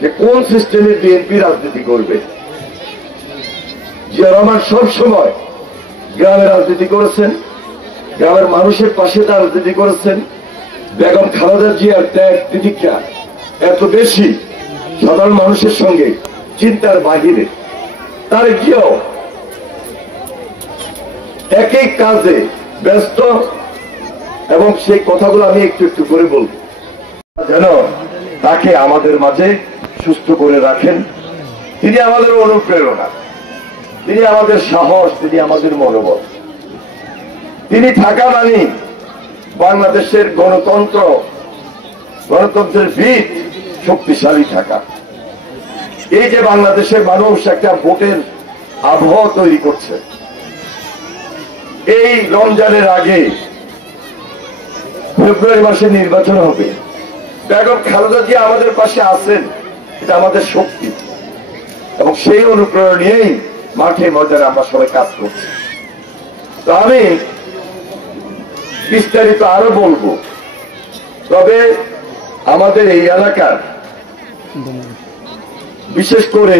যে কোন সিস্টেমে বিএনপি রাজনীতি করবে। জিয়া রহমান সবসময় গ্রামের রাজনীতি করেছেন, গ্রামের মানুষের পাশে রাজনীতি করেছেন। বেগম খালেদা জিয়ার ত্যাগ তিতিক্ষা এত বেশি, সাধারণ মানুষের সঙ্গে চিন্তার বাহিরে। তার গিয়েও একই কাজে ব্যস্ত, এবং সেই কথাগুলো আমি একটু একটু করে বলব যেন তাকে আমাদের মাঝে সুস্থ করে রাখেন। তিনি আমাদের অনুপ্রেরণা, তিনি আমাদের সাহস, তিনি আমাদের মনোবল। তিনি থাকা মানে বাংলাদেশের গণতন্ত্রের ভিত শক্তিশালী থাকা। এই যে বাংলাদেশের মানুষ একটা ভোটের আবহাওয়া তৈরি করছে, এই রমজানের আগে ফেব্রুয়ারি মাসে নির্বাচন হবে। বেগম খালেদা জিয়া আমাদের পাশে আছেন, এটা আমাদের শক্তি, এবং সেই অনুপ্রেরণা নিয়েই মাঠে ময়দানে আমরা সবাই কাজ করছি। তো আমি বিস্তারিত আরো বলবো, তবে আমাদের এই এলাকার বিশেষ করে